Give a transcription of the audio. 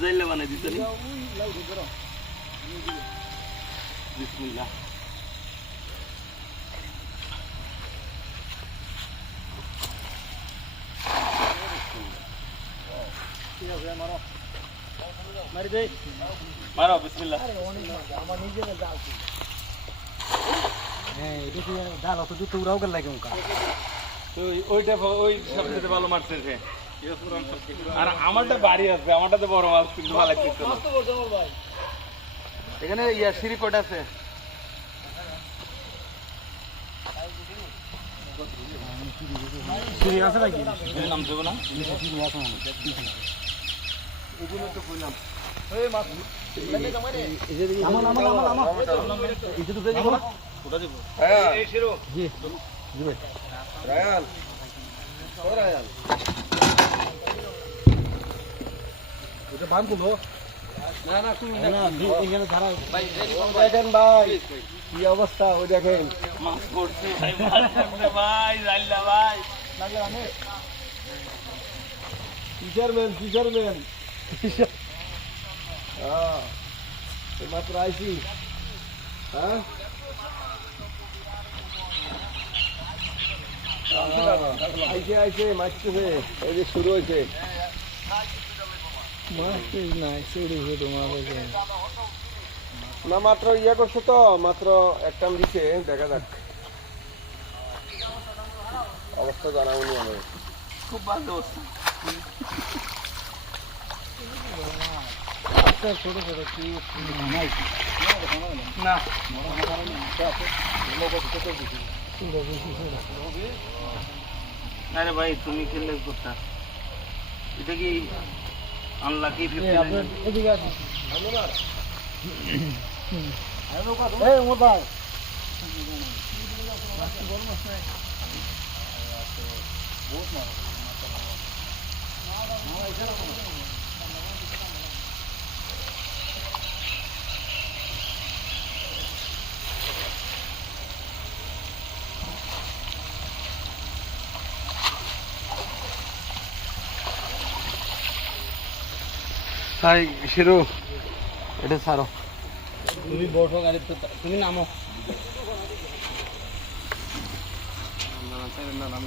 জাইলে বানাই দিতে বিসমিল্লাহ মারো বিসমিল্লাহ আমার নিজে জাল হ্যাঁ এটা কি জাল অত দুটো উড়াও গেল লাগে মুকা তো ওইটা ওই সবচেয়ে ভালো মারছে সে আর আমারটা বাড়ি আছে আমারটাতে বড় মাছ কিন্তু ভালো লাগছে মস্ত বড় ভাই এখানে ইয়া সিঁড়ি কোট আছে সিঁড়ি আছে নাকি নাম দেব না সিঁড়ি আছে না ওগুলো তো কইলাম এই মাছ এই শিরো জি জি ভাই রায়ান ও রায়ান এটা বাঁধবো না না তুমি না এখানে ধরা ভাই দেখেন ভাই কি অবস্থা ওই দেখেন মাছ পড়ছে ভাই মাছ পড়ছে ভাই জাল্লা ভাই লাগলা আমি ফিশারম্যান হ্যাঁ মাত্র আইছি হ্যাঁ আইছে মাছতেছে এই যে শুরু হয়েছে না মাত্র ইয়ে করছে তো মাত্র একটা দিছে দেখা যাক অবস্থা জানাবনি আমি খুব বাজে অবস্থা ছোট ছোট কি না আরে ভাই তুমি খেললে করতা এটা কি আনলাকি 50 আপনার এদিকে আছে এই ওমর ভাই বড় মাছ নাই বহুত মাছ না এখানে হাই শিরু এটা ছাড়ো তুমি বড় গাড়ি তুমি নামো না